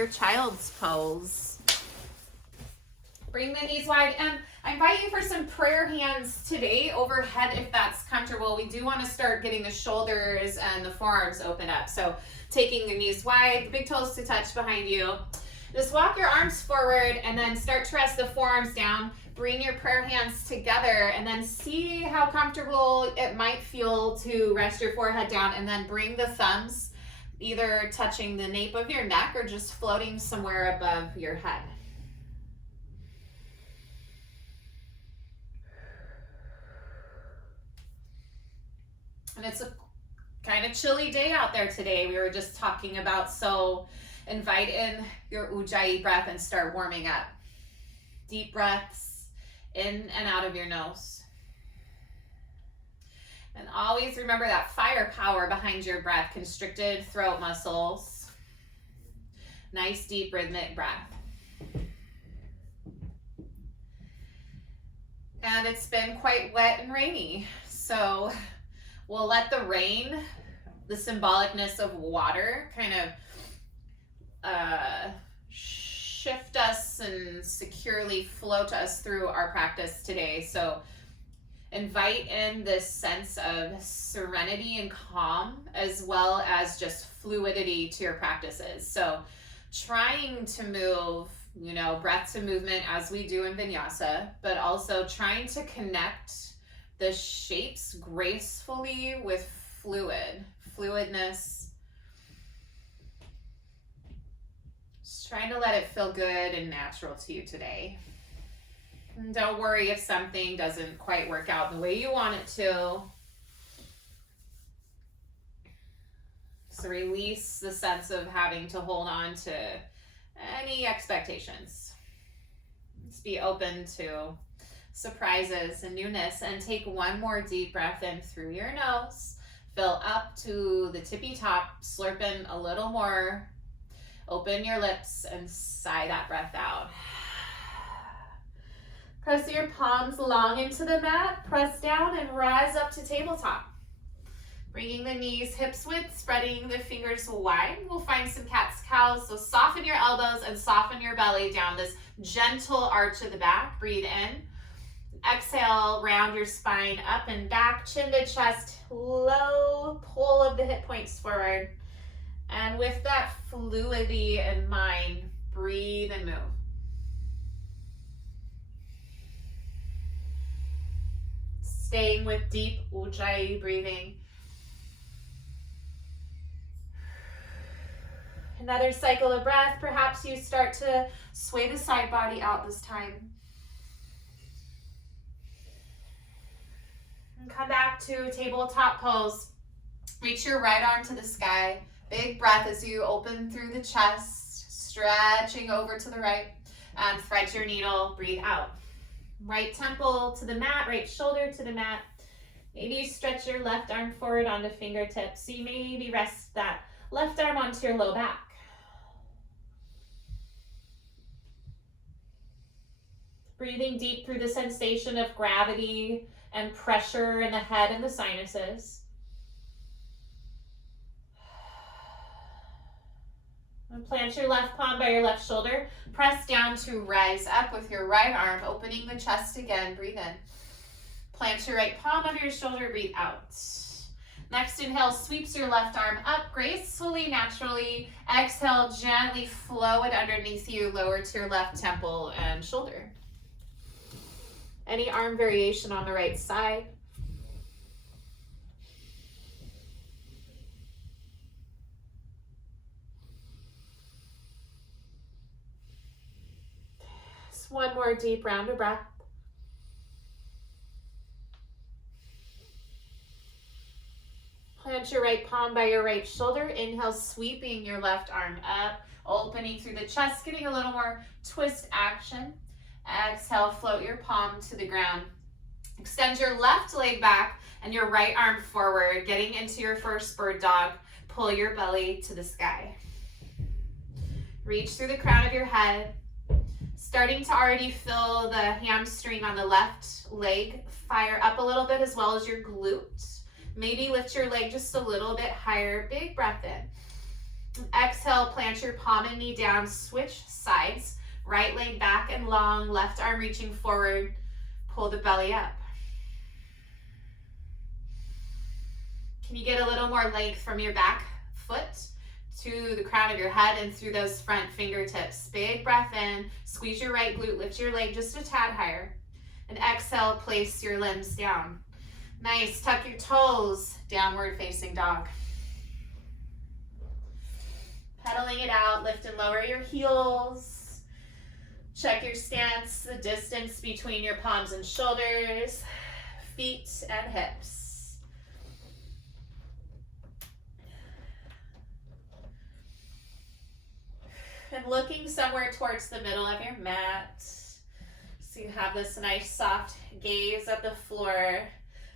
your child's pose. Bring the knees wide, and I invite you for some prayer hands today overhead if that's comfortable. We do want to start getting the shoulders and the forearms open up. So taking the knees wide, the big toes to touch behind you. Just walk your arms forward and then start to rest the forearms down. Bring your prayer hands together and then see how comfortable it might feel to rest your forehead down, and then bring the thumbs either touching the nape of your neck or just floating somewhere above your head. And it's a kind of chilly day out there today. We were just talking about, so invite in your Ujjayi breath and start warming up. Deep breaths in and out of your nose. And always remember that firepower behind your breath, constricted throat muscles. Nice deep rhythmic breath. And it's been quite wet and rainy, so we'll let the rain, the symbolicness of water, kind of shift us and securely float us through our practice today. So invite in this sense of serenity and calm, as well as just fluidity to your practices. So trying to move, breath to movement as we do in Vinyasa, but also trying to connect the shapes gracefully with fluidness. Just trying to let it feel good and natural to you today. And don't worry if something doesn't quite work out the way you want it to. So release the sense of having to hold on to any expectations. Just be open to surprises and newness, and take one more deep breath in through your nose. Fill up to the tippy top, slurp in a little more. Open your lips and sigh that breath out. Press your palms long into the mat, press down and rise up to tabletop. Bringing the knees hips width, spreading the fingers wide. We'll find some cat's cows, so soften your elbows and soften your belly down this gentle arch of the back. Breathe in. Exhale, round your spine up and back, chin to chest, low pull of the hip points forward. And with that fluidity in mind, breathe and move. Staying with deep Ujjayi breathing. Another cycle of breath. Perhaps you start to sway the side body out this time. And come back to tabletop pose. Reach your right arm to the sky. Big breath as you open through the chest, stretching over to the right, and thread your needle. Breathe out. Right temple to the mat, right shoulder to the mat. Maybe you stretch your left arm forward onto fingertips. So you maybe rest that left arm onto your low back. Breathing deep through the sensation of gravity and pressure in the head and the sinuses. And plant your left palm by your left shoulder. Press down to rise up with your right arm, opening the chest again. Breathe in. Plant your right palm under your shoulder. Breathe out. Next inhale, sweeps your left arm up gracefully, naturally. Exhale, gently flow it underneath you, lower to your left temple and shoulder. Any arm variation on the right side. Just one more deep round of breath. Plant your right palm by your right shoulder. Inhale, sweeping your left arm up, opening through the chest, getting a little more twist action. Exhale, float your palm to the ground. Extend your left leg back and your right arm forward, getting into your first bird dog. Pull your belly to the sky. Reach through the crown of your head. Starting to already feel the hamstring on the left leg fire up a little bit, as well as your glute. Maybe lift your leg just a little bit higher. Big breath in. Exhale, plant your palm and knee down, switch sides. Right leg back and long, left arm reaching forward. Pull the belly up. Can you get a little more length from your back foot to the crown of your head and through those front fingertips? Big breath in, squeeze your right glute, lift your leg just a tad higher. And exhale, place your limbs down. Nice, tuck your toes, downward facing dog. Pedaling it out, lift and lower your heels. Check your stance, the distance between your palms and shoulders, feet and hips. And looking somewhere towards the middle of your mat. So you have this nice soft gaze at the floor,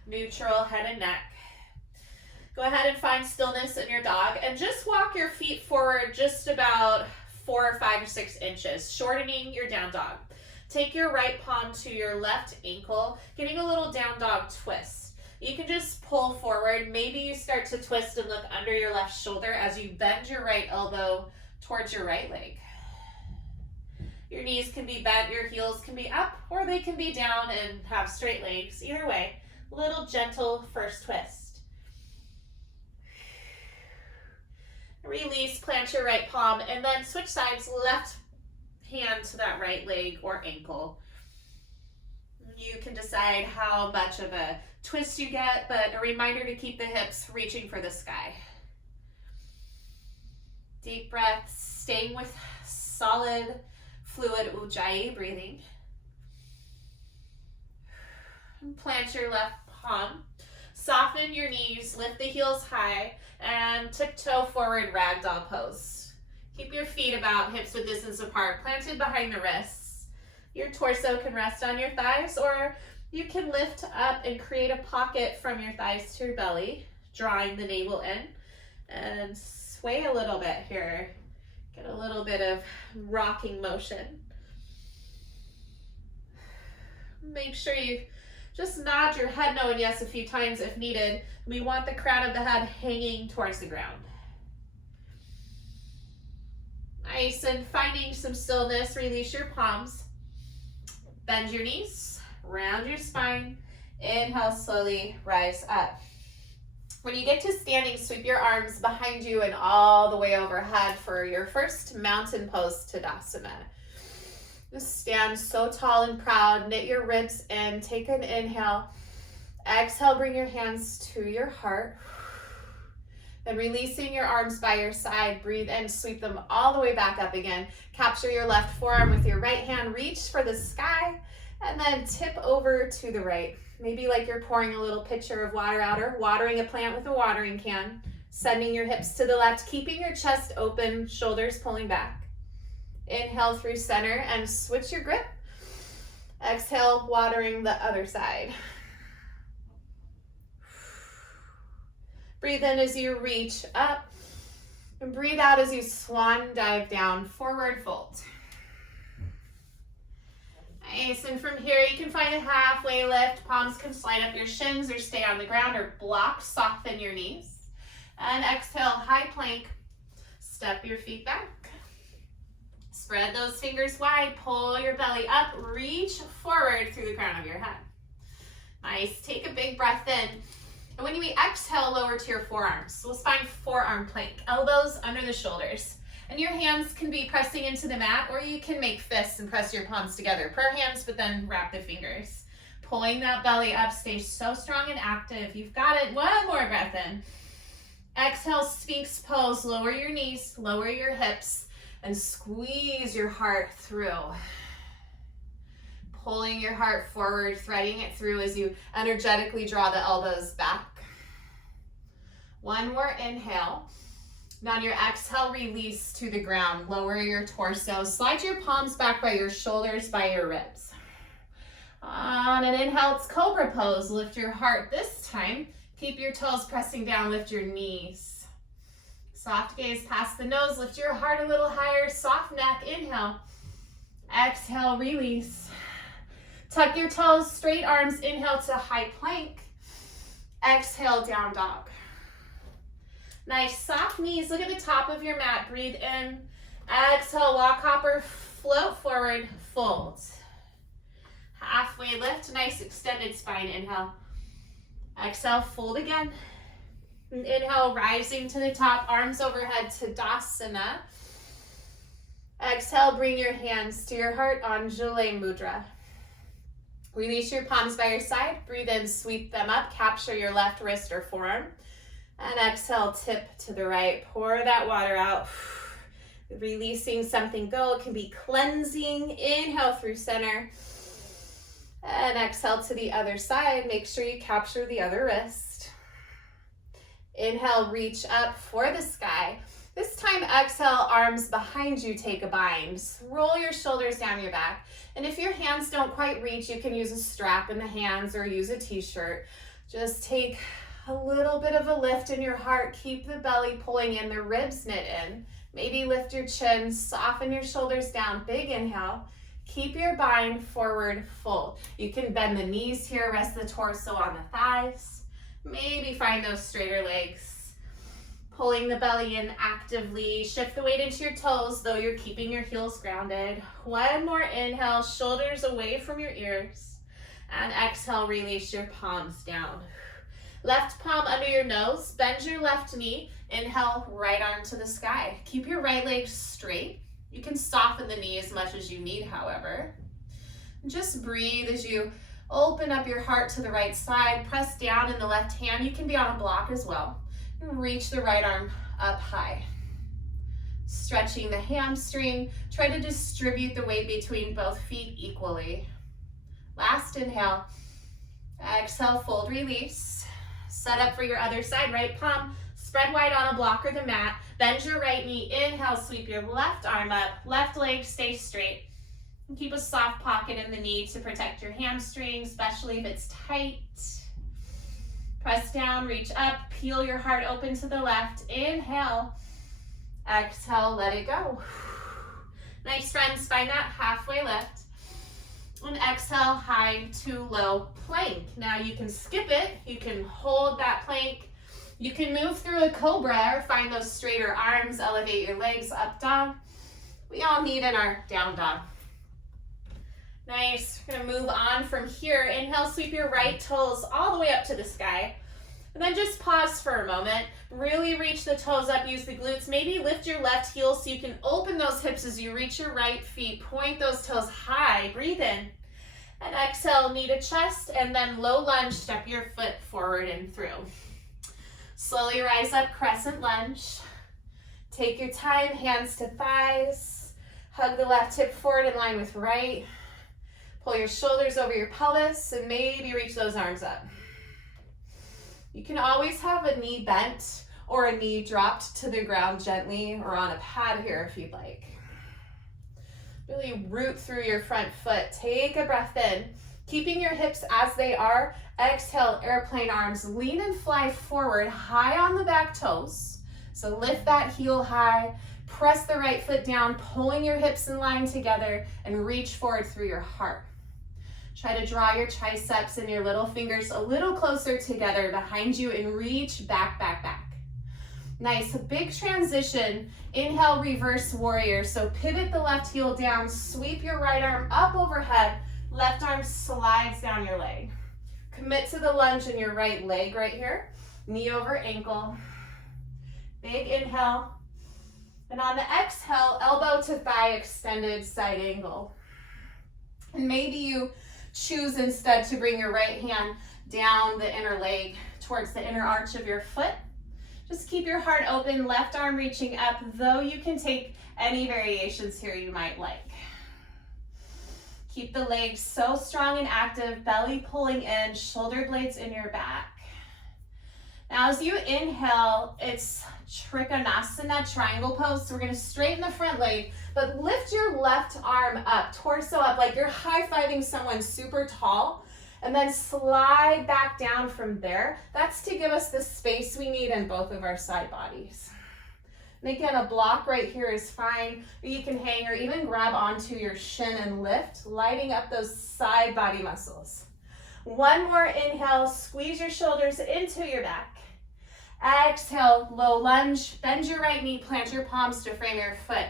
neutral head and neck. Go ahead and find stillness in your dog and just walk your feet forward just about 4 or 5 or 6 inches, shortening your down dog. Take your right palm to your left ankle, getting a little down dog twist. You can just pull forward. Maybe you start to twist and look under your left shoulder as you bend your right elbow towards your right leg. Your knees can be bent, your heels can be up, or they can be down and have straight legs. Either way, little gentle first twist. Release, plant your right palm, and then switch sides, left hand to that right leg or ankle. You can decide how much of a twist you get, but a reminder to keep the hips reaching for the sky. Deep breaths, staying with solid, fluid Ujjayi breathing. And plant your left palm. Soften your knees, lift the heels high, and tiptoe forward ragdoll pose. Keep your feet about hips width distance apart, planted behind the wrists. Your torso can rest on your thighs, or you can lift up and create a pocket from your thighs to your belly, drawing the navel in, and sway a little bit here. Get a little bit of rocking motion. Make sure you just nod your head no and yes a few times if needed. We want the crown of the head hanging towards the ground. Nice, and finding some stillness, release your palms. Bend your knees, round your spine. Inhale, slowly rise up. When you get to standing, sweep your arms behind you and all the way overhead for your first mountain pose Tadasana. Just stand so tall and proud, knit your ribs in, take an inhale. Exhale, bring your hands to your heart. Then releasing your arms by your side, breathe in, sweep them all the way back up again. Capture your left forearm with your right hand, reach for the sky, and then tip over to the right. Maybe like you're pouring a little pitcher of water out or watering a plant with a watering can. Sending your hips to the left, keeping your chest open, shoulders pulling back. Inhale through center and switch your grip. Exhale, watering the other side. Breathe in as you reach up, and breathe out as you swan dive down, forward fold. Nice, and from here you can find a halfway lift. Palms can slide up your shins or stay on the ground or block, soften your knees. And exhale, high plank. Step your feet back. Spread those fingers wide, pull your belly up, reach forward through the crown of your head. Nice, take a big breath in. And when you exhale, lower to your forearms. So let's find forearm plank, elbows under the shoulders. And your hands can be pressing into the mat, or you can make fists and press your palms together. Prayer hands, but then wrap the fingers. Pulling that belly up, stay so strong and active. You've got it. One more breath in. Exhale, Sphinx pose. Lower your knees, lower your hips, and squeeze your heart through. Pulling your heart forward, threading it through as you energetically draw the elbows back. One more inhale. Now on your exhale, release to the ground. Lower your torso. Slide your palms back by your shoulders, by your ribs. On an inhale, it's Cobra pose. Lift your heart this time. Keep your toes pressing down. Lift your knees. Soft gaze past the nose. Lift your heart a little higher. Soft neck. Inhale. Exhale, release. Tuck your toes, straight arms. Inhale to high plank. Exhale, down dog. Nice, soft knees. Look at the top of your mat. Breathe in. Exhale, walk hopper, float forward, fold. Halfway lift, nice extended spine. Inhale. Exhale, fold again. And inhale, rising to the top, arms overhead, Tadasana. Exhale, bring your hands to your heart, Anjali Mudra. Release your palms by your side. Breathe in, sweep them up. Capture your left wrist or forearm. And exhale, tip to the right. Pour that water out. Releasing something go. It can be cleansing. Inhale through center. And exhale to the other side. Make sure you capture the other wrist. Inhale, reach up for the sky. This time, exhale, arms behind you, take a bind. Roll your shoulders down your back. And if your hands don't quite reach, you can use a strap in the hands or use a t-shirt. Just take a little bit of a lift in your heart. Keep the belly pulling in, the ribs knit in. Maybe lift your chin, soften your shoulders down. Big inhale. Keep your bind forward, fold. You can bend the knees here, rest the torso on the thighs. Maybe find those straighter legs. Pulling the belly in actively. Shift the weight into your toes, though you're keeping your heels grounded. One more inhale, shoulders away from your ears. And exhale, release your palms down. Left palm under your nose, bend your left knee. Inhale, right arm to the sky. Keep your right leg straight. You can soften the knee as much as you need, however. Just breathe as you open up your heart to the right side. Press down in the left hand. You can be on a block as well. And reach the right arm up high. Stretching the hamstring. Try to distribute the weight between both feet equally. Last inhale. Exhale, fold, release. Set up for your other side. Right palm spread wide on a block or the mat. Bend your right knee. Inhale, sweep your left arm up. Left leg, stay straight. And keep a soft pocket in the knee to protect your hamstring, especially if it's tight. Press down, reach up, peel your heart open to the left. Inhale. Exhale, let it go. Nice, friends. Find that halfway lift. And exhale, high to low plank. Now you can skip it. You can hold that plank. You can move through a cobra or find those straighter arms. Elevate your legs, up dog. We all need in our down dog. Nice. We're going to move on from here. Inhale, sweep your right toes all the way up to the sky. And then just pause for a moment. Really reach the toes up. Use the glutes. Maybe lift your left heel so you can open those hips as you reach your right feet. Point those toes high. Breathe in. And exhale, knee to chest. And then low lunge. Step your foot forward and through. Slowly rise up, crescent lunge. Take your time, hands to thighs. Hug the left hip forward in line with right. Pull your shoulders over your pelvis and maybe reach those arms up. You can always have a knee bent or a knee dropped to the ground gently or on a pad here if you'd like. Really root through your front foot. Take a breath in, keeping your hips as they are. Exhale, airplane arms. Lean and fly forward, high on the back toes. So lift that heel high. Press the right foot down, pulling your hips in line together and reach forward through your heart. Try to draw your triceps and your little fingers a little closer together behind you and reach back, back, back. Nice, a big transition. Inhale, reverse warrior. So pivot the left heel down, sweep your right arm up overhead, left arm slides down your leg. Commit to the lunge in your right leg right here. Knee over ankle. Big inhale. And on the exhale, elbow to thigh extended side angle. And maybe you choose instead to bring your right hand down the inner leg towards the inner arch of your foot. Just keep your heart open, left arm reaching up, though you can take any variations here you might like. Keep the legs so strong and active, belly pulling in, shoulder blades in your back. Now as you inhale, it's Trikonasana, triangle pose. So we're gonna straighten the front leg, but lift your left arm up, torso up, like you're high-fiving someone super tall, and then slide back down from there. That's to give us the space we need in both of our side bodies. And again, a block right here is fine. You can hang or even grab onto your shin and lift, lighting up those side body muscles. One more inhale, squeeze your shoulders into your back. Exhale, low lunge. Bend your right knee, plant your palms to frame your foot.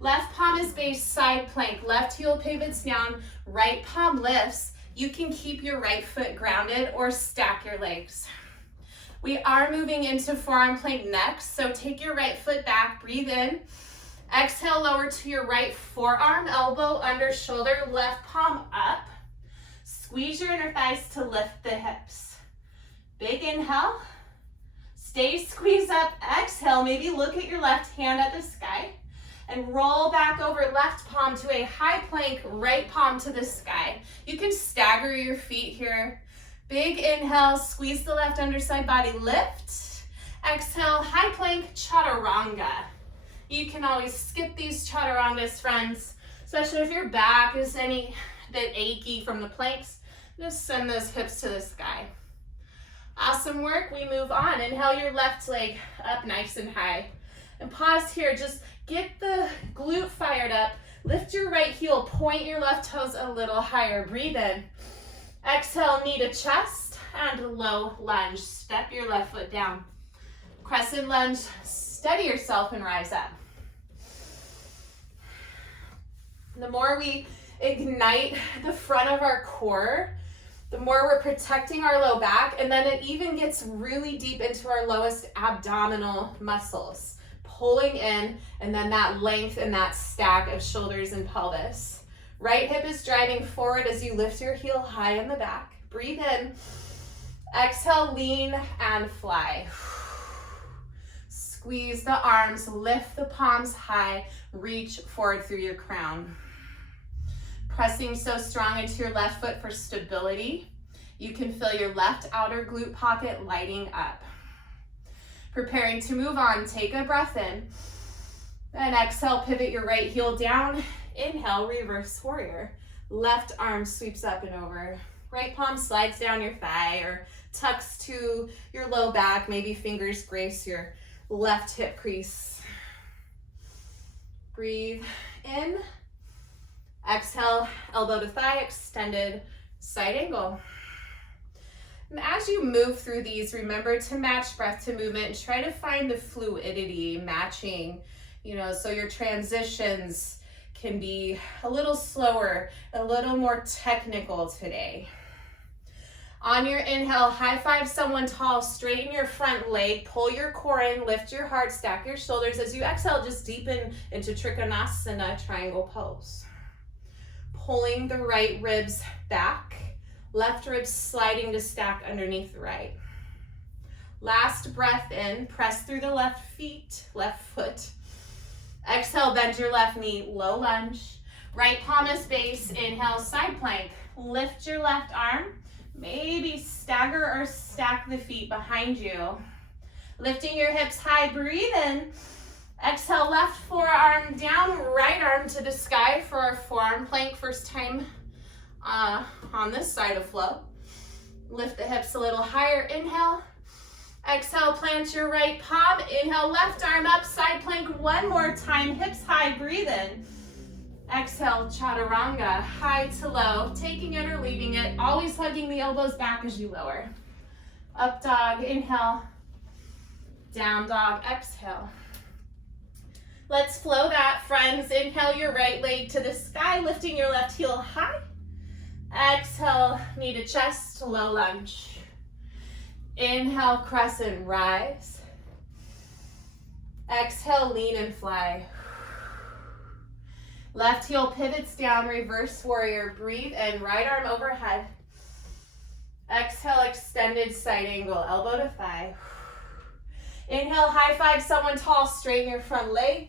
Left palm is base, side plank. Left heel pivots down, right palm lifts. You can keep your right foot grounded or stack your legs. We are moving into forearm plank next, so take your right foot back, breathe in. Exhale, lower to your right forearm, elbow under shoulder, left palm up. Squeeze your inner thighs to lift the hips. Big inhale. Stay squeezed up. Exhale, maybe look at your left hand at the sky. And roll back over left palm to a high plank, right palm to the sky. You can stagger your feet here. Big inhale, squeeze the left underside body, lift. Exhale, high plank, chaturanga. You can always skip these chaturangas, friends, especially if your back is any bit achy from the planks. Just send those hips to the sky. Awesome work, we move on. Inhale your left leg up nice and high. And pause here, just get the glute fired up. Lift your right heel, point your left toes a little higher. Breathe in. Exhale, knee to chest and low lunge. Step your left foot down. Crescent lunge, steady yourself and rise up. The more we ignite the front of our core, the more we're protecting our low back, and then it even gets really deep into our lowest abdominal muscles, pulling in, and then that length and that stack of shoulders and pelvis. Right hip is driving forward as you lift your heel high in the back. Breathe in. Exhale, lean and fly. Squeeze the arms, lift the palms high, reach forward through your crown. Pressing so strong into your left foot for stability. You can feel your left outer glute pocket lighting up. Preparing to move on, take a breath in. And exhale, pivot your right heel down. Inhale, reverse warrior. Left arm sweeps up and over. Right palm slides down your thigh or tucks to your low back. Maybe fingers grace your left hip crease. Breathe in. Exhale, elbow to thigh, extended side angle. And as you move through these, remember to match breath to movement and try to find the fluidity matching, so your transitions can be a little slower, a little more technical today. On your inhale, high five someone tall, straighten your front leg, pull your core in, lift your heart, stack your shoulders. As you exhale, just deepen into Trikonasana, triangle pose. Pulling the right ribs back, left ribs sliding to stack underneath the right. Last breath in, press through the left foot. Exhale, bend your left knee, low lunge. Right palm is base, inhale, side plank. Lift your left arm, maybe stagger or stack the feet behind you. Lifting your hips high, breathe in. Exhale, left forearm down, right arm to the sky for our forearm plank. First time on this side of flow. Lift the hips a little higher, inhale. Exhale, plant your right palm. Inhale, left arm up, side plank one more time. Hips high, breathe in. Exhale, chaturanga, high to low. Taking it or leaving it. Always hugging the elbows back as you lower. Up dog, inhale. Down dog, exhale. Let's flow that, friends. Inhale your right leg to the sky, lifting your left heel high. Exhale, knee to chest, low lunge. Inhale, crescent, rise. Exhale, lean and fly. Left heel pivots down, reverse warrior. Breathe in, right arm overhead. Exhale, extended side angle, elbow to thigh. Inhale, high five someone tall, straighten your front leg.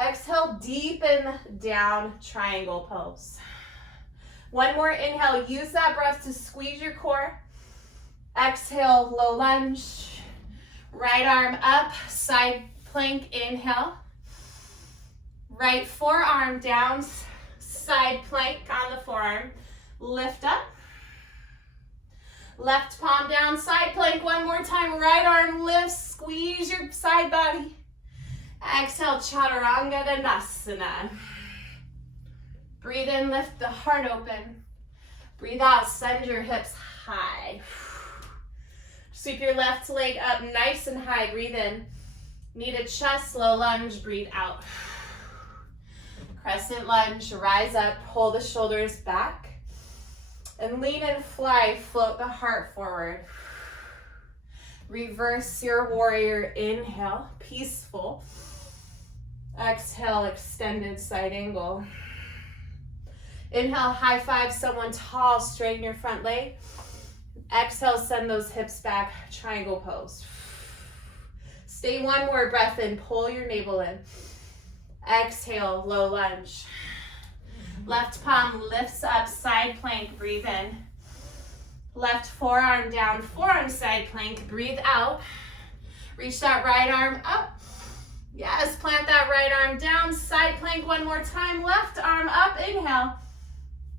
Exhale, deepen down, triangle pose. One more inhale, use that breath to squeeze your core. Exhale, low lunge. Right arm up, side plank, inhale. Right forearm down, side plank on the forearm. Lift up. Left palm down, side plank one more time. Right arm lifts, squeeze your side body. Exhale, chaturanga dandasana. Breathe in, lift the heart open. Breathe out, send your hips high. Sweep your left leg up nice and high. Breathe in. Knee to chest, low lunge, breathe out. Crescent lunge, rise up, pull the shoulders back. And lean and fly, float the heart forward. Reverse your warrior, inhale, peaceful. Exhale, extended side angle. Inhale, high five someone tall, straighten your front leg. Exhale, send those hips back, triangle pose. Stay one more breath in, pull your navel in. Exhale, low lunge. Left palm lifts up, side plank, breathe in. Left forearm down, forearm side plank, breathe out. Reach that right arm up. Yes, plant that right arm down, side plank one more time. Left arm up, inhale.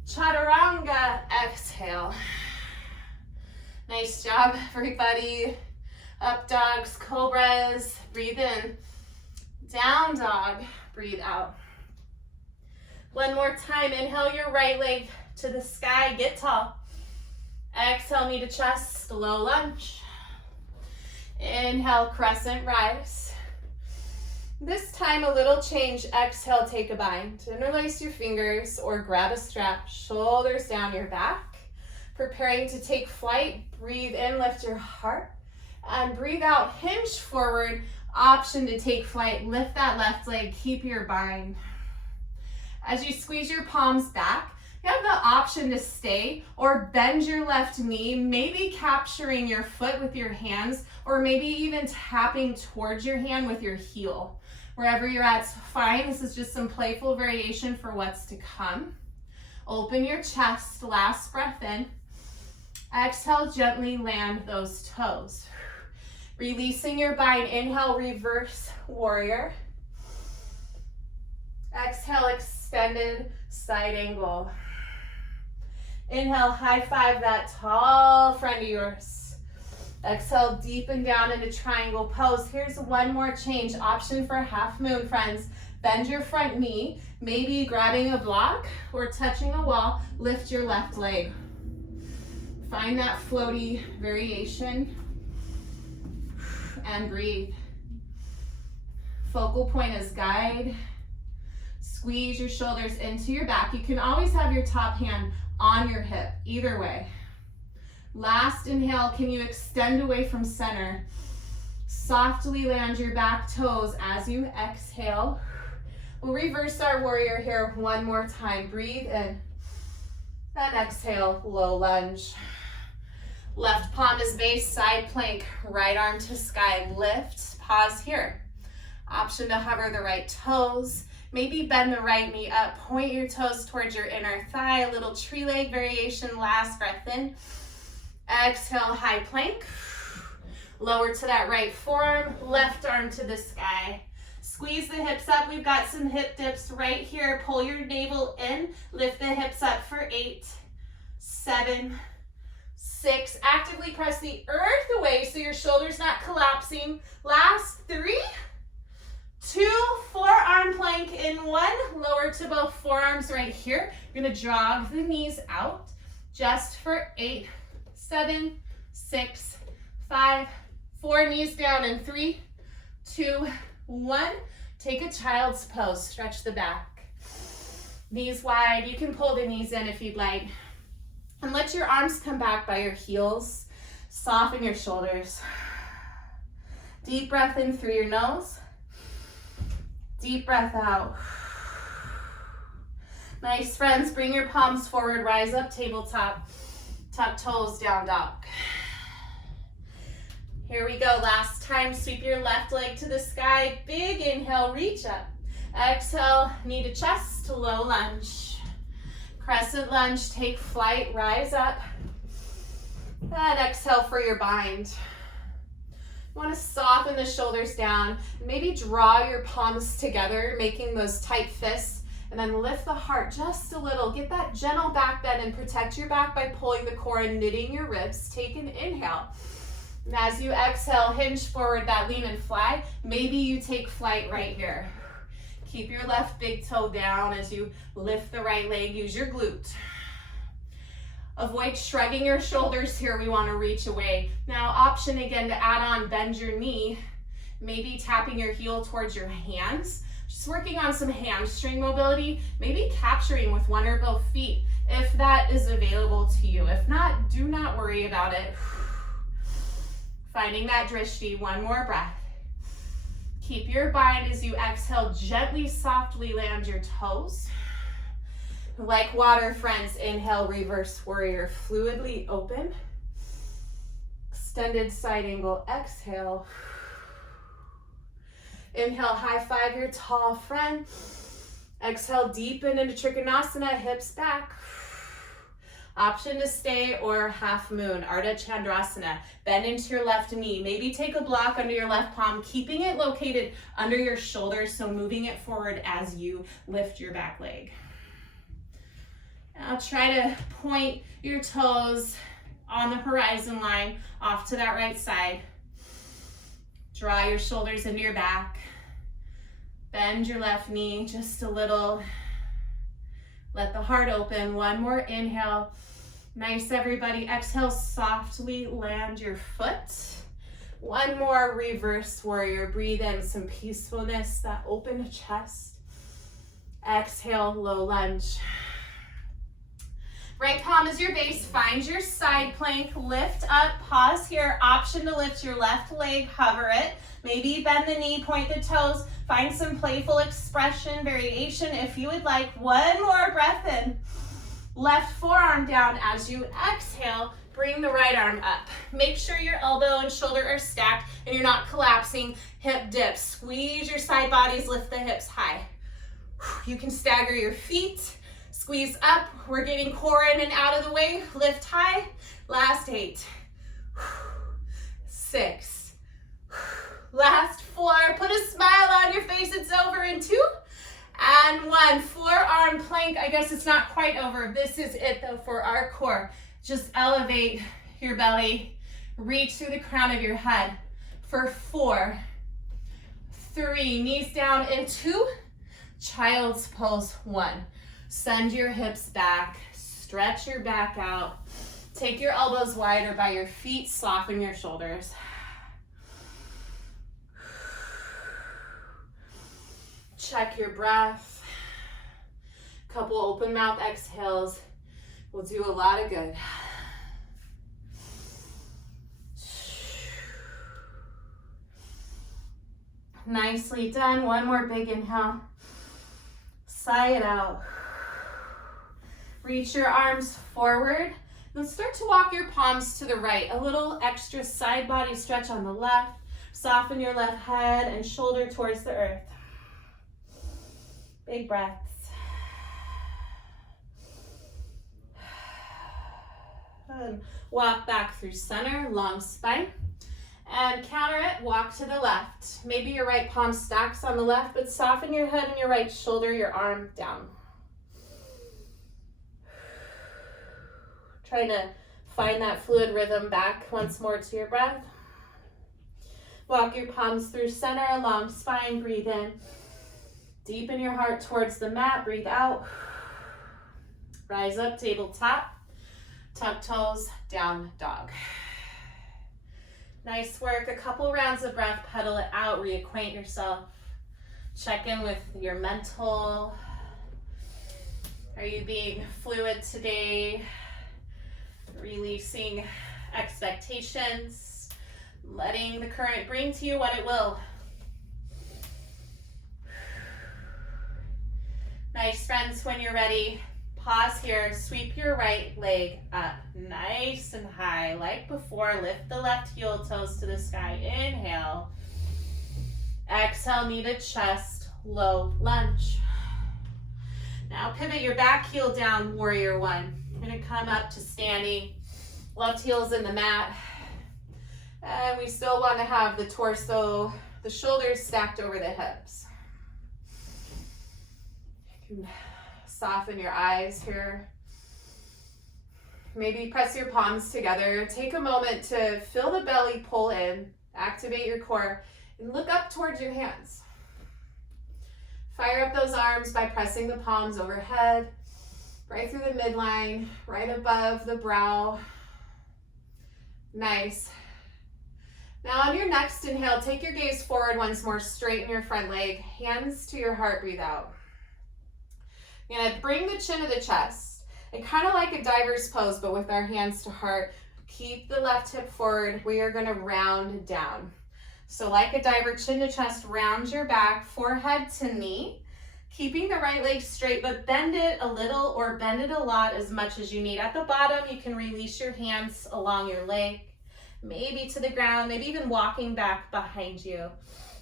Chaturanga, exhale. Nice job, everybody. Up dogs, cobras, breathe in. Down dog, breathe out. One more time, inhale your right leg to the sky, get tall. Exhale, knee to chest, low lunge. Inhale, crescent rise. This time a little change, exhale, take a bind. Interlace your fingers or grab a strap, shoulders down your back. Preparing to take flight, breathe in, lift your heart. And breathe out, hinge forward, option to take flight. Lift that left leg, keep your bind. As you squeeze your palms back, you have the option to stay or bend your left knee, maybe capturing your foot with your hands, or maybe even tapping towards your hand with your heel. Wherever you're at, it's fine. This is just some playful variation for what's to come. Open your chest, last breath in. Exhale, gently land those toes. Releasing your bind, inhale, reverse warrior. Exhale, extended side angle. Inhale, high five that tall friend of yours. Exhale, deepen down into triangle pose. Here's one more change, option for half moon, friends. Bend your front knee, maybe grabbing a block or touching a wall. Lift your left leg. Find that floaty variation and breathe. Focal point is guide. Squeeze your shoulders into your back. You can always have your top hand on your hip, either way. Last inhale, can you extend away from center? Softly land your back toes as you exhale. We'll reverse our warrior here one more time. Breathe in. Then exhale, low lunge. Left palm is base, side plank, right arm to sky, lift, pause here. Option to hover the right toes. Maybe bend the right knee up, point your toes towards your inner thigh, a little tree leg variation, last breath in. Exhale, high plank. Lower to that right forearm, left arm to the sky. Squeeze the hips up, we've got some hip dips right here. Pull your navel in, lift the hips up for 8, 7, 6. Actively press the earth away so your shoulder's not collapsing. Last 3, 2, forearm plank in 1. Lower to both forearms right here. You're gonna jog the knees out just for 8, 7, 6, 5, 4. Knees down in 3, 2, 1. Take a child's pose. Stretch the back. Knees wide. You can pull the knees in if you'd like. And let your arms come back by your heels. Soften your shoulders. Deep breath in through your nose. Deep breath out. Nice, friends. Bring your palms forward. Rise up, tabletop. Tuck toes, down dog. Here we go. Last time, sweep your left leg to the sky. Big inhale, reach up. Exhale, knee to chest, low lunge. Crescent lunge, take flight, rise up. And exhale for your bind. You want to soften the shoulders down. Maybe draw your palms together, making those tight fists. And then lift the heart just a little. Get that gentle back bend and protect your back by pulling the core and knitting your ribs. Take an inhale. And as you exhale, hinge forward, that lean and fly. Maybe you take flight right here. Keep your left big toe down as you lift the right leg. Use your glute. Avoid shrugging your shoulders here. We want to reach away. Now, option again to add on, bend your knee, maybe tapping your heel towards your hands. Just working on some hamstring mobility, maybe capturing with one or both feet if that is available to you. If not, do not worry about it. Finding that drishti, one more breath. Keep your bind as you exhale, gently, softly land your toes. Like water, friends, inhale, reverse warrior, fluidly open. Extended side angle, exhale. Inhale, high five your tall friend. Exhale, deepen into Trikonasana, hips back. Option to stay or half moon, Ardha Chandrasana. Bend into your left knee. Maybe take a block under your left palm, keeping it located under your shoulders, so moving it forward as you lift your back leg. Now try to point your toes on the horizon line off to that right side. Draw your shoulders into your back. Bend your left knee just a little. Let the heart open. One more inhale. Nice, everybody. Exhale, softly land your foot. One more reverse warrior. Breathe in some peacefulness, that open chest. Exhale, low lunge. Right palm is your base. Find your side plank. Lift up. Pause here. Option to lift your left leg. Hover it. Maybe bend the knee, point the toes. Find some playful expression, variation if you would like. One more breath in. Left forearm down as you exhale. Bring the right arm up. Make sure your elbow and shoulder are stacked and you're not collapsing. Hip dip. Squeeze your side bodies. Lift the hips high. You can stagger your feet. Squeeze up. We're getting core in and out of the way. Lift high. Last 8. 6. Last 4. Put a smile on your face. It's over in 2 and 1. Forearm plank. I guess it's not quite over. This is it though for our core. Just elevate your belly. Reach through the crown of your head for 4, 3. Knees down in 2. Child's pose 1. Send your hips back, stretch your back out. Take your elbows wider by your feet, soften your shoulders. Check your breath. Couple open mouth exhales will do a lot of good. Nicely done. One more big inhale. Sigh it out. Reach your arms forward. Then start to walk your palms to the right. A little extra side body stretch on the left. Soften your left head and shoulder towards the earth. Big breaths. And walk back through center, long spine. And counter it, walk to the left. Maybe your right palm stacks on the left, but soften your head and your right shoulder, your arm down. Trying to find that fluid rhythm back once more to your breath. Walk your palms through center, long spine, breathe in. Deepen your heart towards the mat, breathe out. Rise up, tabletop. Tuck toes, down dog. Nice work. A couple rounds of breath, pedal it out, reacquaint yourself. Check in with your mental. Are you being fluid today? Releasing expectations, letting the current bring to you what it will. Nice, friends, when you're ready, pause here, sweep your right leg up nice and high like before. Lift the left heel toes to the sky. Inhale. Exhale, knee to chest, low lunge. Now pivot your back heel down, warrior 1. You're gonna come up to standing, left heel's in the mat. And we still wanna have the torso, the shoulders stacked over the hips. You can soften your eyes here. Maybe press your palms together. Take a moment to feel the belly pull in, activate your core, and look up towards your hands. Fire up those arms by pressing the palms overhead. right through the midline, right above the brow. Nice. Now on your next inhale, take your gaze forward once more, straighten your front leg, hands to your heart, breathe out. You're gonna bring the chin to the chest, and kind of like a diver's pose, but with our hands to heart. Keep the left hip forward. We are gonna round down. So like a diver, chin to chest, round your back, forehead to knee, keeping the right leg straight, but bend it a little or bend it a lot, as much as you need. At the bottom, you can release your hands along your leg, maybe to the ground, maybe even walking back behind you.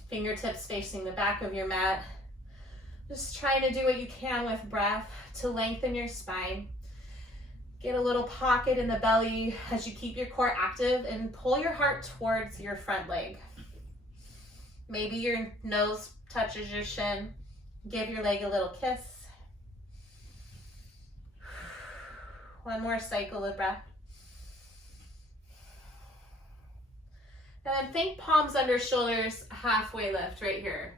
Fingertips facing the back of your mat. Just trying to do what you can with breath to lengthen your spine. Get a little pocket in the belly as you keep your core active and pull your heart towards your front leg. Maybe your nose touches your shin. Give your leg a little kiss. One more cycle of breath. And then think palms under shoulders, halfway lift right here.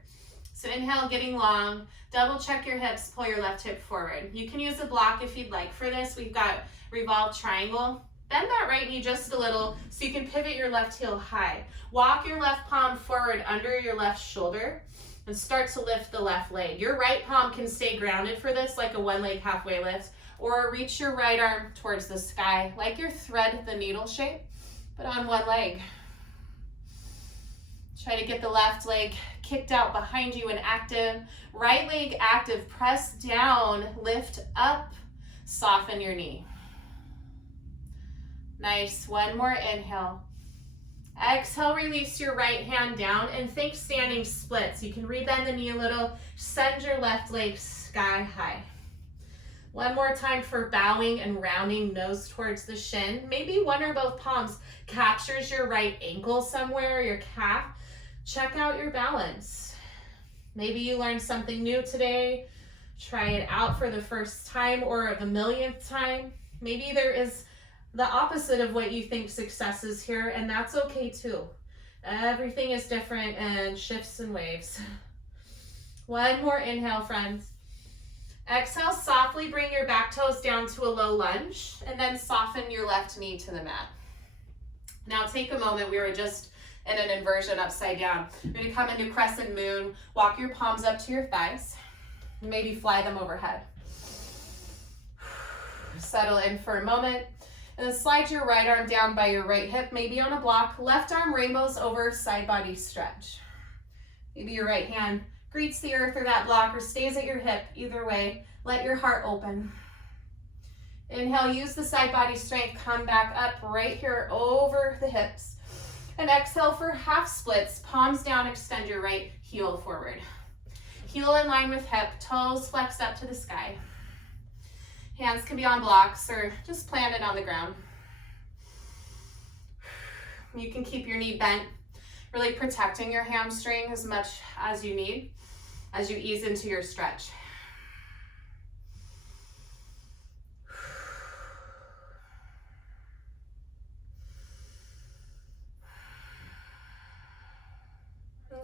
So inhale, getting long, double check your hips, pull your left hip forward. You can use a block if you'd like for this. We've got revolved triangle. Bend that right knee just a little so you can pivot your left heel high. Walk your left palm forward under your left shoulder and start to lift the left leg. Your right palm can stay grounded for this, like a one leg halfway lift, or reach your right arm towards the sky, like your thread the needle shape, but on one leg. Try to get the left leg kicked out behind you and active. Right leg active, press down, lift up, soften your knee. Nice, one more inhale. Exhale, release your right hand down and think standing splits. You can rebend the knee a little, send your left leg sky high. One more time for bowing and rounding, nose towards the shin. Maybe one or both palms captures your right ankle somewhere, your calf. Check out your balance. Maybe you learned something new today. Try it out for the first time or the millionth time. Maybe there is the opposite of what you think success is here, and that's okay too. Everything is different and shifts and waves. One more inhale, friends. Exhale, softly bring your back toes down to a low lunge, and then soften your left knee to the mat. Now take a moment. We were just in an inversion upside down. You're going to come into crescent moon, walk your palms up to your thighs, maybe fly them overhead. Settle in for a moment, and then slide your right arm down by your right hip, maybe on a block. Left arm rainbows over, side body stretch. Maybe your right hand greets the earth or that block, or stays at your hip. Either way, let your heart open. Inhale, use the side body strength, come back up right here over the hips. And exhale for half splits, palms down, extend your right heel forward. Heel in line with hip, toes flexed up to the sky. Hands can be on blocks or just planted on the ground. You can keep your knee bent, really protecting your hamstring as much as you need as you ease into your stretch.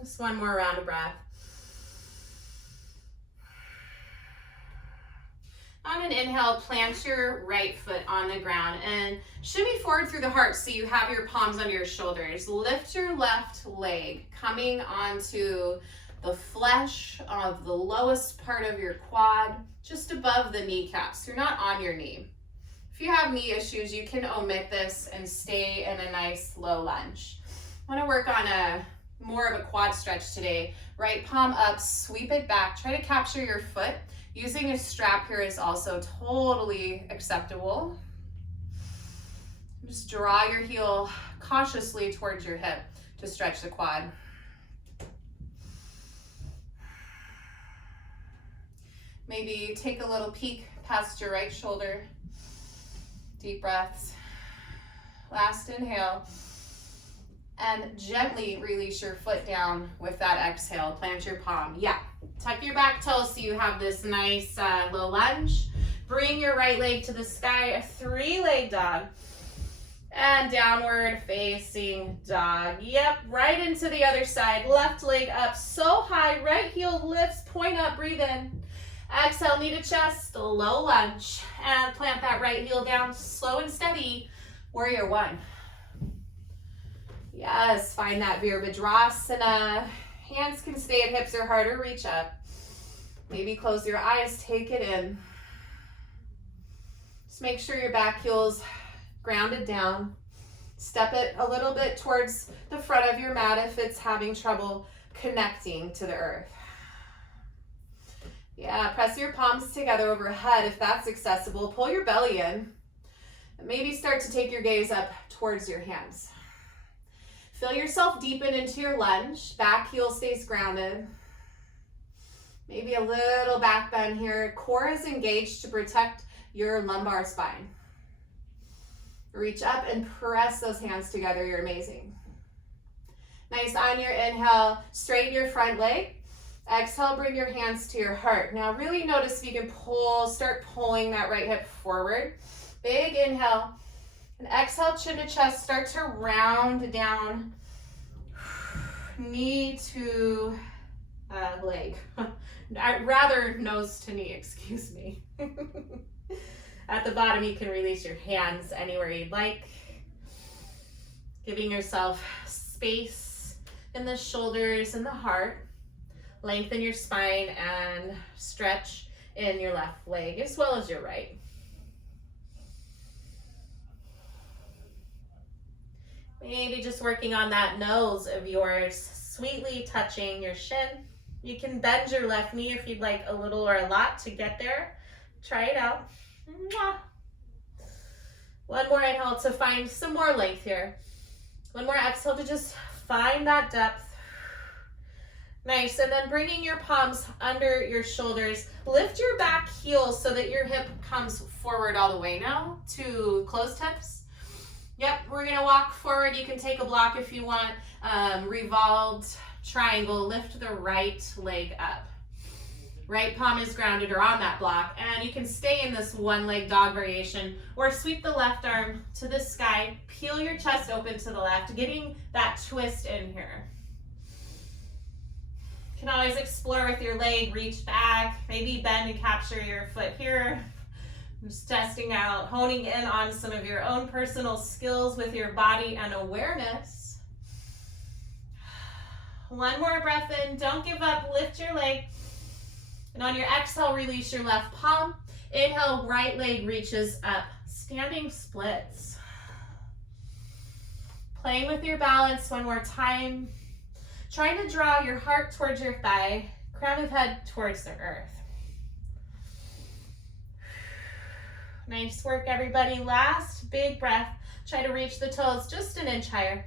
Just one more round of breath. On an inhale, plant your right foot on the ground and shimmy forward through the heart so you have your palms under your shoulders. Lift your left leg, coming onto the flesh of the lowest part of your quad, just above the kneecaps. You're not on your knee. If you have knee issues, you can omit this and stay in a nice low lunge. I want to work on more of a quad stretch today. Right palm up, sweep it back. Try to capture your foot. Using a strap here is also totally acceptable. Just draw your heel cautiously towards your hip to stretch the quad. Maybe take a little peek past your right shoulder. Deep breaths. Last inhale. And gently release your foot down with that exhale. Plant your palm. Yeah. Tuck your back toes so you have this nice low lunge. Bring your right leg to the sky, a 3-leg dog. And downward facing dog. Yep, right into the other side. Left leg up so high, right heel lifts, point up, breathe in. Exhale, knee to chest, low lunge, and plant that right heel down, slow and steady, warrior one. Yes, find that Virabhadrasana. Hands can stay at hips or heart or reach up. Maybe close your eyes, take it in. Just make sure your back heel's grounded down. Step it a little bit towards the front of your mat if it's having trouble connecting to the earth. Yeah, press your palms together overhead if that's accessible. Pull your belly in. And maybe start to take your gaze up towards your hands. Feel yourself deepen into your lunge. Back heel stays grounded. Maybe a little back bend here. Core is engaged to protect your lumbar spine. Reach up and press those hands together. You're amazing. Nice. On your inhale, straighten your front leg. Exhale, bring your hands to your heart. Now really notice if you can pull, start pulling that right hip forward. Big inhale. And exhale, chin to chest. Start to round down. Knee to leg. Rather nose to knee, excuse me. At the bottom, you can release your hands anywhere you'd like. Giving yourself space in the shoulders and the heart. Lengthen your spine and stretch in your left leg as well as your right. Maybe just working on that nose of yours, sweetly touching your shin. You can bend your left knee if you'd like a little or a lot to get there. Try it out. One more inhale to find some more length here. One more exhale to just find that depth. Nice, and then bringing your palms under your shoulders. Lift your back heel so that your hip comes forward all the way now to closed hips. Yep, we're gonna walk forward. You can take a block if you want. Revolved triangle, lift the right leg up. Right palm is grounded or on that block, and you can stay in this one leg dog variation or sweep the left arm to the sky, peel your chest open to the left, getting that twist in here. You can always explore with your leg, reach back, maybe bend and capture your foot here. Just testing out, honing in on some of your own personal skills with your body and awareness. One more breath in, don't give up, lift your leg. And on your exhale, release your left palm. Inhale, right leg reaches up, standing splits. Playing with your balance one more time. Trying to draw your heart towards your thigh, crown of head towards the earth. Nice work, everybody. Last big breath. Try to reach the toes just an inch higher.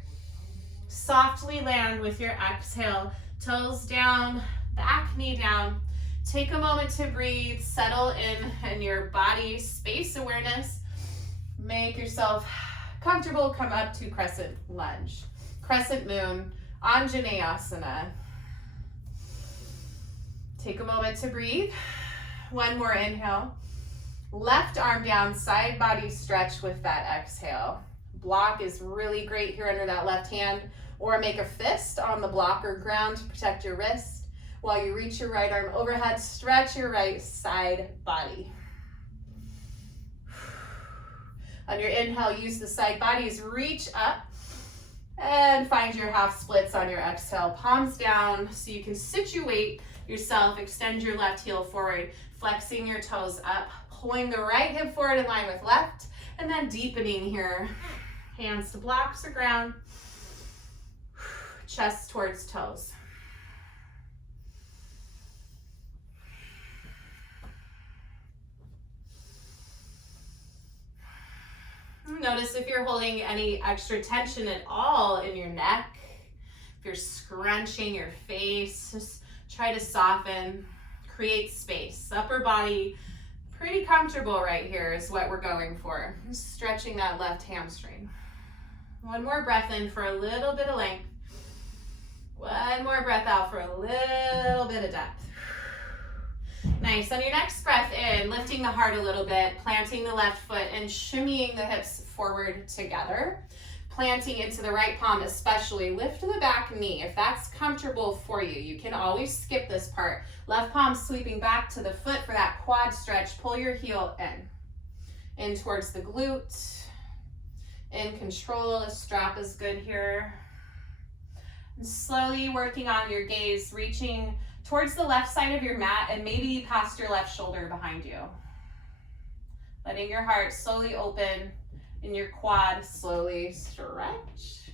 Softly land with your exhale. Toes down, back knee down. Take a moment to breathe, settle in your body, space awareness. Make yourself comfortable, come up to crescent lunge. Crescent moon, Anjaneyasana. Take a moment to breathe. One more inhale. Left arm down, side body stretch with that exhale. Block is really great here under that left hand, or make a fist on the block or ground to protect your wrist. While you reach your right arm overhead, stretch your right side body. On your inhale, use the side bodies, reach up and find your half splits on your exhale. Palms down so you can situate yourself, extend your left heel forward, flexing your toes up, pulling the right hip forward in line with left, and then deepening here. Hands to blocks or ground, chest towards toes. Notice if you're holding any extra tension at all in your neck, if you're scrunching your face, just try to soften, create space. Upper body, pretty comfortable right here is what we're going for. Just stretching that left hamstring. One more breath in for a little bit of length. One more breath out for a little bit of depth. Nice. On your next breath in, lifting the heart a little bit, planting the left foot and shimmying the hips forward together. planting into the right palm especially. Lift the back knee if that's comfortable for you. You can always skip this part. Left palm sweeping back to the foot for that quad stretch. Pull your heel in towards the glute. In control, the strap is good here. And slowly working on your gaze, reaching towards the left side of your mat and maybe past your left shoulder behind you. Letting your heart slowly open and your quad slowly stretch.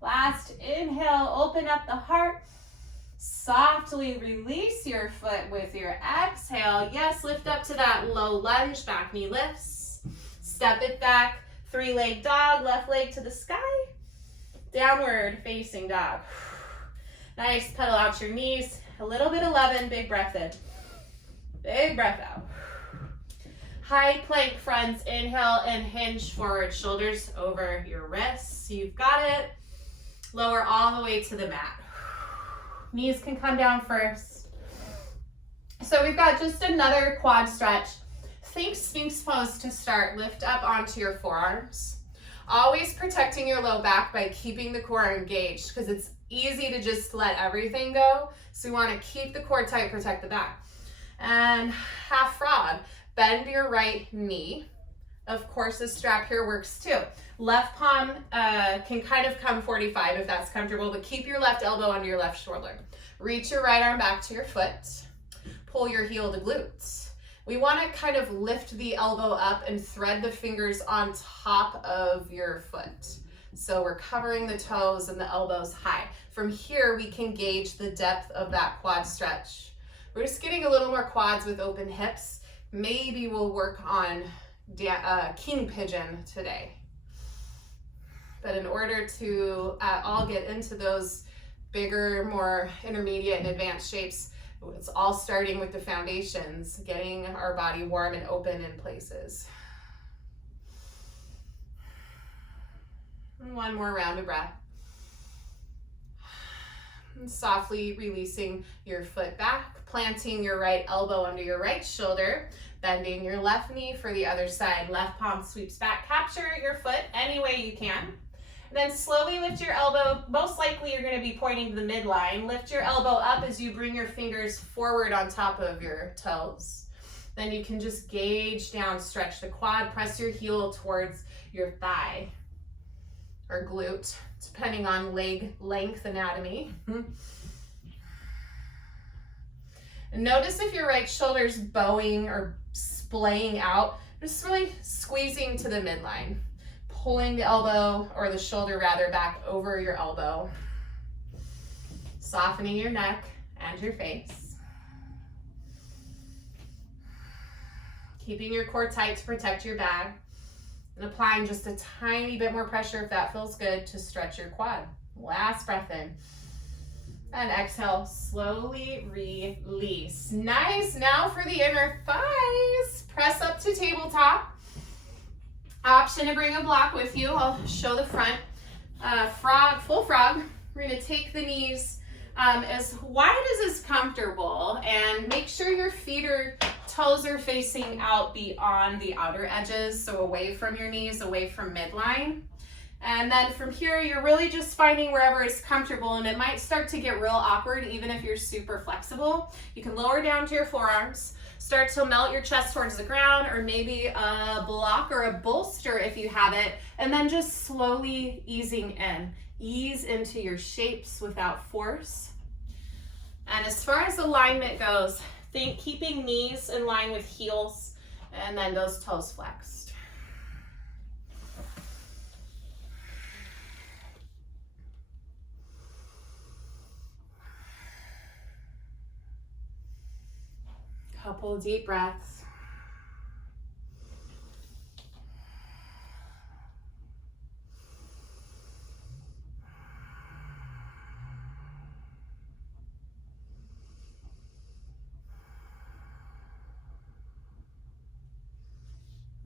Last inhale, open up the heart. Softly release your foot with your exhale. Yes, lift up to that low lunge, back knee lifts. Step it back, 3-leg dog, left leg to the sky. Downward facing dog. Nice, pedal out your knees. A little bit 11, big breath in. Big breath out. High plank fronts, inhale and hinge forward, shoulders over your wrists. You've got it. Lower all the way to the mat. Knees can come down first. So we've got just another quad stretch. Think Sphinx pose to start. Lift up onto your forearms. Always protecting your low back by keeping the core engaged because it's easy to just let everything go. So we want to keep the core tight, protect the back. And half frog. Bend your right knee. Of course, the strap here works too. Left palm can kind of come 45 if that's comfortable, but keep your left elbow under your left shoulder. Reach your right arm back to your foot. Pull your heel to glutes. We want to kind of lift the elbow up and thread the fingers on top of your foot. So we're covering the toes and the elbows high. From here, we can gauge the depth of that quad stretch. We're just getting a little more quads with open hips. Maybe we'll work on King Pigeon today. But in order to all get into those bigger, more intermediate and advanced shapes, it's all starting with the foundations, getting our body warm and open in places. And one more round of breath. And softly releasing your foot back, planting your right elbow under your right shoulder, bending your left knee for the other side. Left palm sweeps back. Capture your foot any way you can. And then slowly lift your elbow. Most likely you're going to be pointing to the midline. Lift your elbow up as you bring your fingers forward on top of your toes. Then you can just gauge down, stretch the quad, press your heel towards your thigh or glute, depending on leg length anatomy. And notice if your right shoulder's bowing or splaying out, just really squeezing to the midline. Pulling the elbow, or the shoulder rather, back over your elbow. Softening your neck and your face. Keeping your core tight to protect your back. And applying just a tiny bit more pressure if that feels good to stretch your quad. Last breath in. And exhale, slowly release. Nice, now for the inner thighs. Press up to tabletop. Option to bring a block with you. I'll show the front. Frog, full frog. We're gonna take the knees as wide as is comfortable and make sure your feet or toes are facing out beyond the outer edges, so away from your knees, away from midline. And then from here, you're really just finding wherever it's comfortable, and it might start to get real awkward even if you're super flexible. You can lower down to your forearms, start to melt your chest towards the ground, or maybe a block or a bolster if you have it, and then just slowly easing in. Ease into your shapes without force. And as far as alignment goes, think keeping knees in line with heels, and then those toes flexed. Couple deep breaths.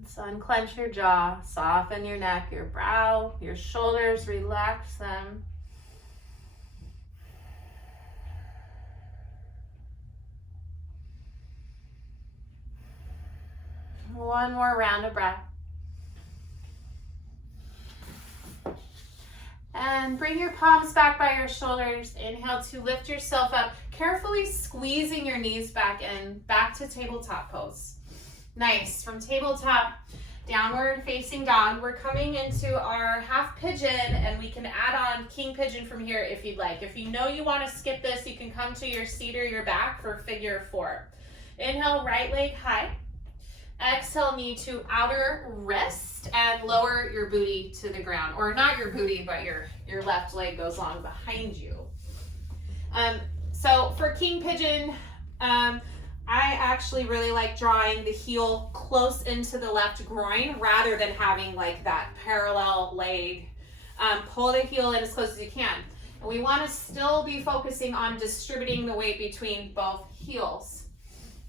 So unclench your jaw, soften your neck, your brow, your shoulders, relax them. One more round of breath. And bring your palms back by your shoulders. Inhale to lift yourself up, carefully squeezing your knees back in, back to tabletop pose. Nice. From tabletop, downward facing dog, we're coming into our half pigeon, and we can add on king pigeon from here if you'd like. If you know you want to skip this, you can come to your seat or your back for figure 4. Inhale, right leg high. Exhale, knee to outer wrist, and lower your booty to the ground. Or not your booty, but your left leg goes long behind you. So for king pigeon, I actually really like drawing the heel close into the left groin rather than having like that parallel leg. Pull the heel in as close as you can. And we want to still be focusing on distributing the weight between both heels.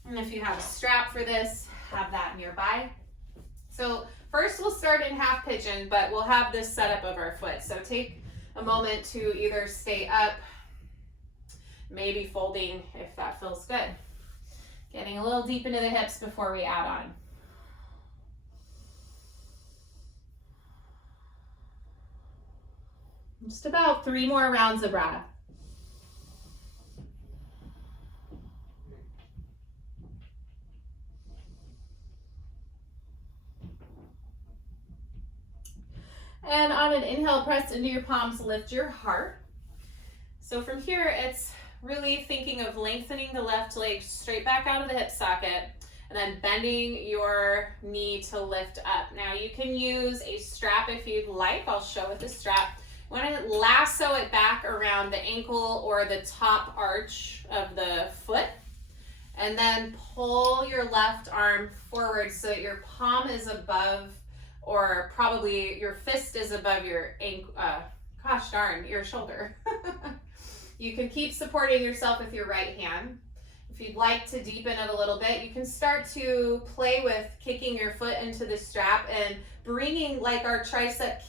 And if you have a strap for this, have that nearby. So first we'll start in half pigeon, but we'll have this setup of our foot. So take a moment to either stay up, maybe folding if that feels good. Getting a little deep into the hips before we add on. Just about 3 more rounds of breath. And on an inhale, press into your palms, lift your heart. So from here, it's really thinking of lengthening the left leg straight back out of the hip socket and then bending your knee to lift up. Now you can use a strap if you'd like. I'll show with the strap. You want to lasso it back around the ankle or the top arch of the foot, and then pull your left arm forward so that your palm is above, or probably your fist is above your ankle, your shoulder. You can keep supporting yourself with your right hand. If you'd like to deepen it a little bit, you can start to play with kicking your foot into the strap and bringing like our tricep,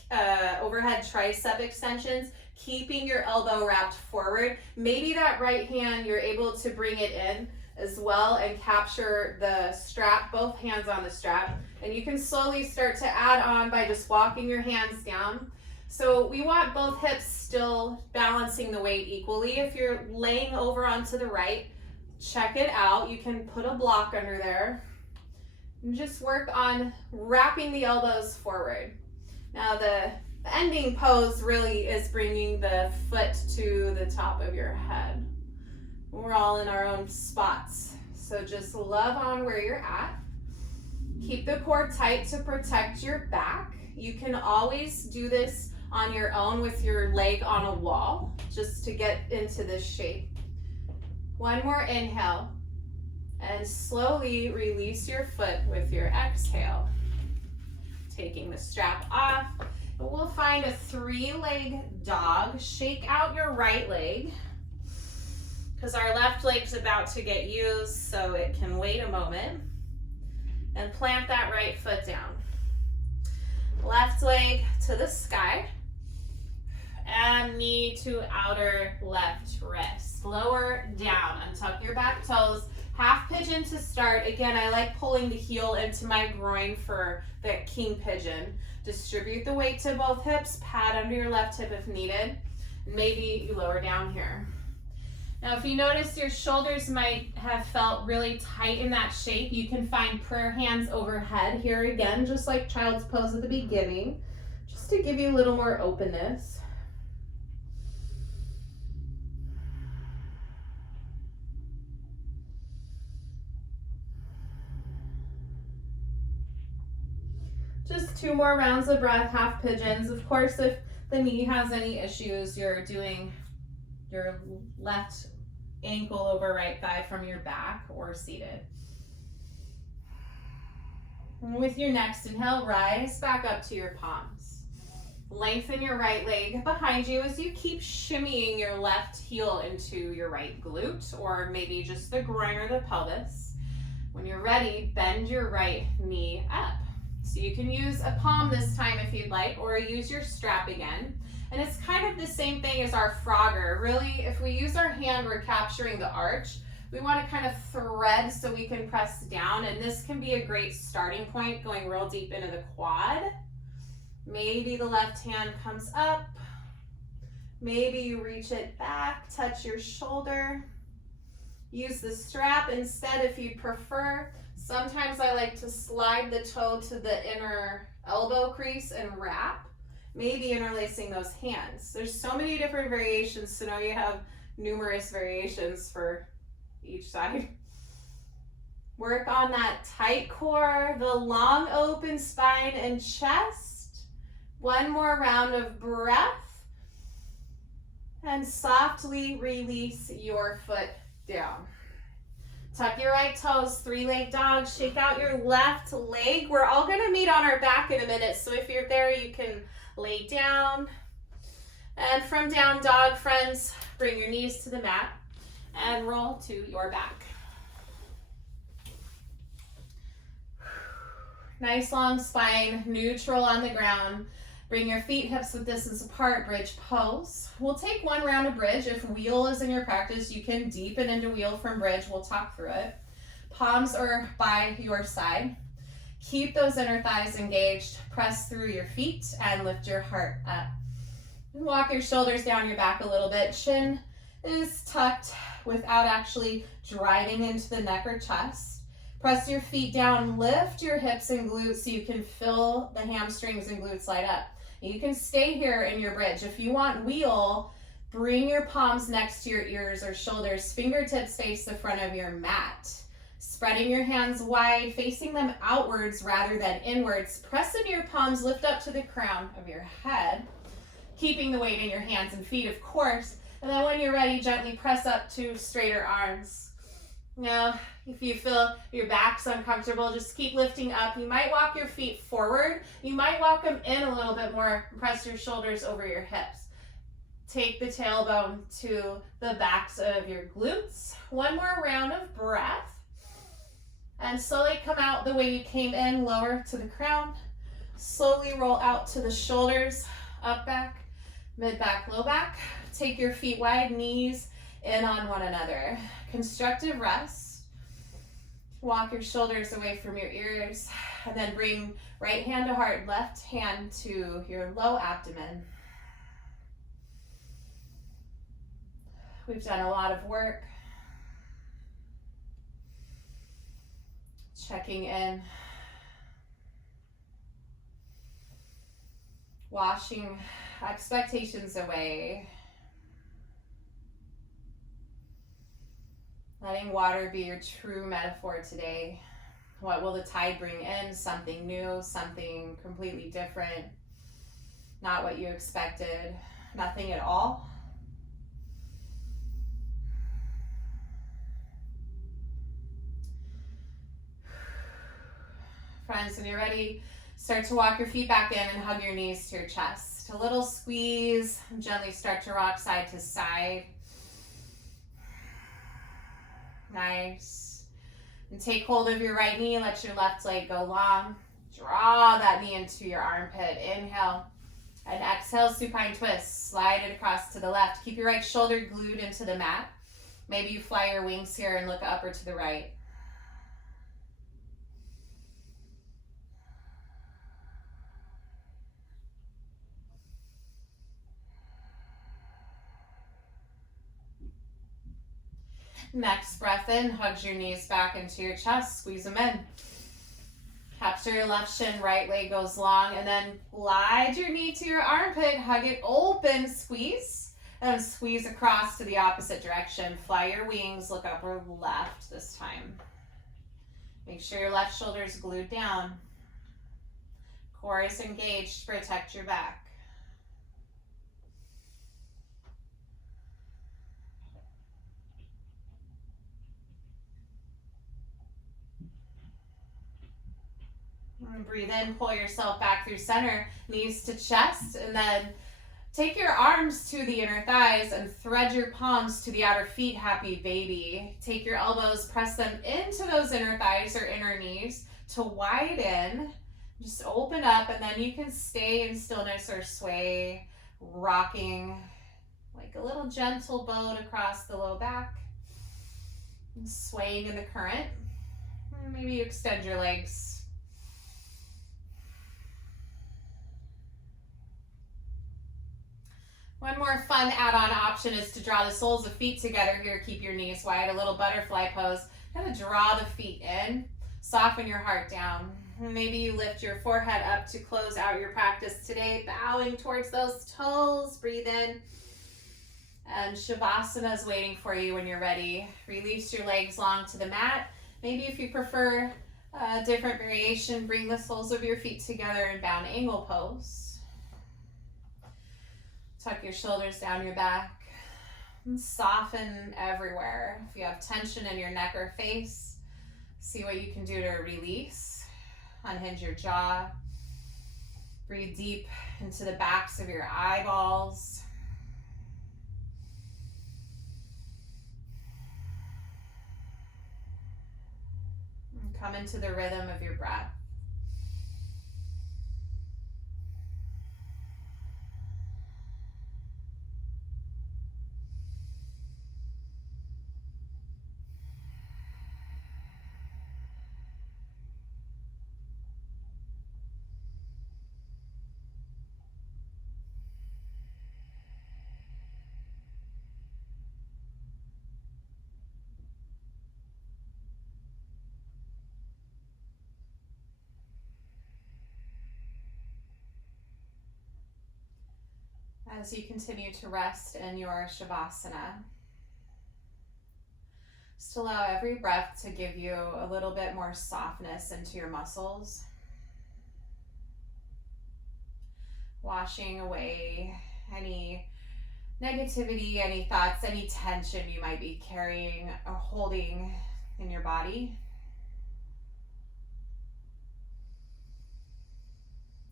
overhead tricep extensions, keeping your elbow wrapped forward. Maybe that right hand, you're able to bring it in as well and capture the strap, both hands on the strap. And you can slowly start to add on by just walking your hands down. So we want both hips still balancing the weight equally. If you're laying over onto the right, check it out. You can put a block under there and just work on wrapping the elbows forward. Now the ending pose really is bringing the foot to the top of your head. We're all in our own spots. So just love on where you're at. Keep the core tight to protect your back. You can always do this on your own with your leg on a wall, just to get into this shape. One more inhale, and slowly release your foot with your exhale. Taking the strap off, we'll find a 3-leg dog. Shake out your right leg, because our left leg's about to get used, so it can wait a moment. And plant that right foot down. Left leg to the sky. And knee to outer left wrist. Lower down, untuck your back toes. Half pigeon to start. Again, I like pulling the heel into my groin for the king pigeon. Distribute the weight to both hips. Pad under your left hip if needed. Maybe you lower down here. Now, if you notice your shoulders might have felt really tight in that shape, you can find prayer hands overhead here again, just like child's pose at the beginning, just to give you a little more openness. Just 2 more rounds of breath, half pigeons. Of course, if the knee has any issues, you're doing your left ankle over right thigh from your back or seated. And with your next inhale, rise back up to your palms. Lengthen your right leg behind you as you keep shimmying your left heel into your right glute, or maybe just the groin or the pelvis. When you're ready, bend your right knee up. So you can use a palm this time if you'd like, or use your strap again. And it's kind of the same thing as our Frogger. Really, if we use our hand, we're capturing the arch. We want to kind of thread so we can press down, and this can be a great starting point, going real deep into the quad. Maybe the left hand comes up, Maybe you reach it back, touch your shoulder. Use the strap instead if you prefer. Sometimes I like to slide the toe to the inner elbow crease and wrap, maybe interlacing those hands. There's so many different variations, so now you have numerous variations for each side. Work on that tight core, the long open spine and chest. One more round of breath. And softly release your foot down. Tuck your right toes, three-leg dog. Shake out your left leg. We're all gonna meet on our back in a minute, so if you're there, you can lay down. And from down dog, friends, bring your knees to the mat and roll to your back. Nice long spine, neutral on the ground. Bring your feet hips width distance apart, bridge pose. We'll take one round of bridge. If wheel is in your practice, you can deepen into wheel from bridge. We'll talk through it. Palms are by your side. Keep those inner thighs engaged. Press through your feet and lift your heart up. Walk your shoulders down your back a little bit. Chin is tucked without actually driving into the neck or chest. Press your feet down, lift your hips and glutes so you can feel the hamstrings and glutes light up. You can stay here in your bridge. If you want wheel, bring your palms next to your ears or shoulders. Fingertips face the front of your mat. Spreading your hands wide, facing them outwards rather than inwards. Press into your palms, lift up to the crown of your head. Keeping the weight in your hands and feet, of course. And then when you're ready, gently press up to straighter arms. Now, if you feel your back's uncomfortable, just keep lifting up. You might walk your feet forward. You might walk them in a little bit more. Press your shoulders over your hips. Take the tailbone to the backs of your glutes. One more round of breath. And slowly come out the way you came in, lower to the crown. Slowly roll out to the shoulders, up back, mid back, low back. Take your feet wide, knees in on one another. Constructive rest. Walk your shoulders away from your ears, and then bring right hand to heart, left hand to your low abdomen. We've done a lot of work. Checking in. Washing expectations away. Letting water be your true metaphor today. What will the tide bring in? Something new, something completely different. Not what you expected. Nothing at all. Friends, when you're ready, start to walk your feet back in and hug your knees to your chest. A little squeeze, gently start to rock side to side. Nice. And take hold of your right knee, let your left leg go long. Draw that knee into your armpit. Inhale. And exhale, supine twist. Slide it across to the left. Keep your right shoulder glued into the mat. Maybe you fly your wings here and look up or to the right. Next breath in, hugs your knees back into your chest, squeeze them in. Capture your left shin, right leg goes long, and then glide your knee to your armpit, hug it open, squeeze, and squeeze across to the opposite direction. Fly your wings, look up or left this time. Make sure your left shoulder is glued down. Core is engaged, protect your back. Breathe in, pull yourself back through center, knees to chest, and then take your arms to the inner thighs and thread your palms to the outer feet, happy baby. Take your elbows, press them into those inner thighs or inner knees to widen. Just open up, and then you can stay in stillness or sway, rocking like a little gentle boat across the low back, and swaying in the current. Maybe you extend your legs. One more fun add-on option is to draw the soles of feet together here. Keep your knees wide, a little butterfly pose. Kind of draw the feet in, soften your heart down. Maybe you lift your forehead up to close out your practice today, bowing towards those toes. Breathe in. And Shavasana is waiting for you when you're ready. Release your legs long to the mat. Maybe if you prefer a different variation, bring the soles of your feet together in bound angle pose. Tuck your shoulders down your back. And soften everywhere. If you have tension in your neck or face, see what you can do to release. Unhinge your jaw. Breathe deep into the backs of your eyeballs. And come into the rhythm of your breath. As you continue to rest in your Shavasana, just allow every breath to give you a little bit more softness into your muscles, washing away any negativity, any thoughts, any tension you might be carrying or holding in your body.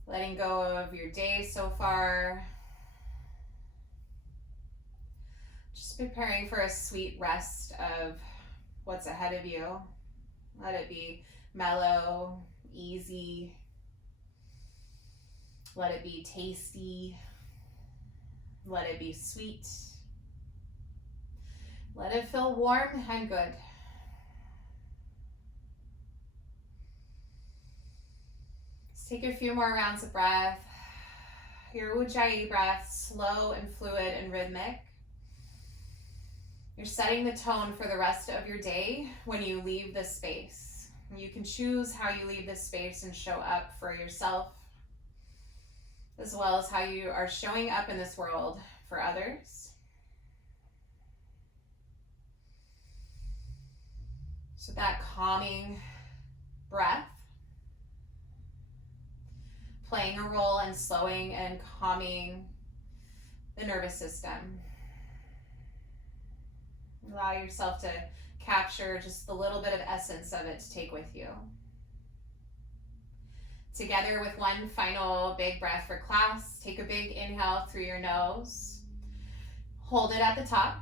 Letting go of your day so far. Just preparing for a sweet rest of what's ahead of you. Let it be mellow, easy. Let it be tasty. Let it be sweet. Let it feel warm and good. Let's take a few more rounds of breath. Your Ujjayi breath, slow and fluid and rhythmic. You're setting the tone for the rest of your day when you leave this space. You can choose how you leave this space and show up for yourself, as well as how you are showing up in this world for others. So that calming breath, playing a role in slowing and calming the nervous system. Allow yourself to capture just a little bit of essence of it to take with you. Together with one final big breath for class, take a big inhale through your nose. Hold it at the top.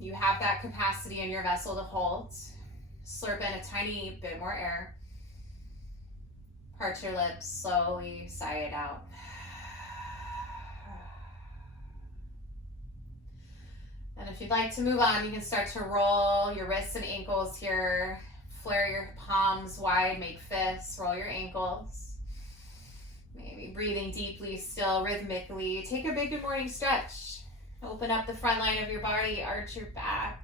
You have that capacity in your vessel to hold. Slurp in a tiny bit more air. Part your lips, slowly sigh it out. And if you'd like to move on, you can start to roll your wrists and ankles here. Flare your palms wide, make fists, roll your ankles. Maybe breathing deeply, still rhythmically. Take a big good morning stretch. Open up the front line of your body, arch your back.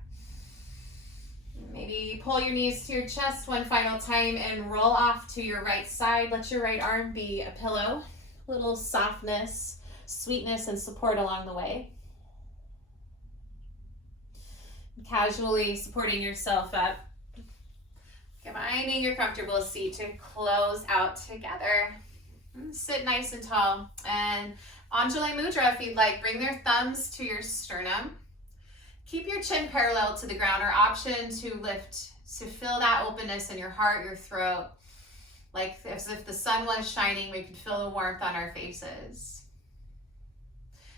Maybe pull your knees to your chest one final time and roll off to your right side. Let your right arm be a pillow. A little softness, sweetness, and support along the way. Casually supporting yourself up. Finding your comfortable seat to close out together. Sit nice and tall. And Anjali Mudra, if you'd like, bring your thumbs to your sternum. Keep your chin parallel to the ground, or option to lift to feel that openness in your heart, your throat, like as if the sun was shining. We could feel the warmth on our faces.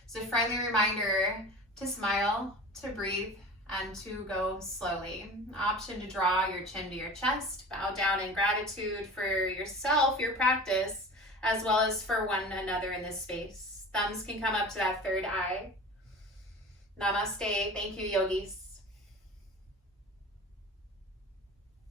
So a friendly reminder to smile, to breathe, and to go slowly. Option to draw your chin to your chest, bow down in gratitude for yourself, your practice, as well as for one another in this space. Thumbs can come up to that third eye. Namaste. Thank you, yogis.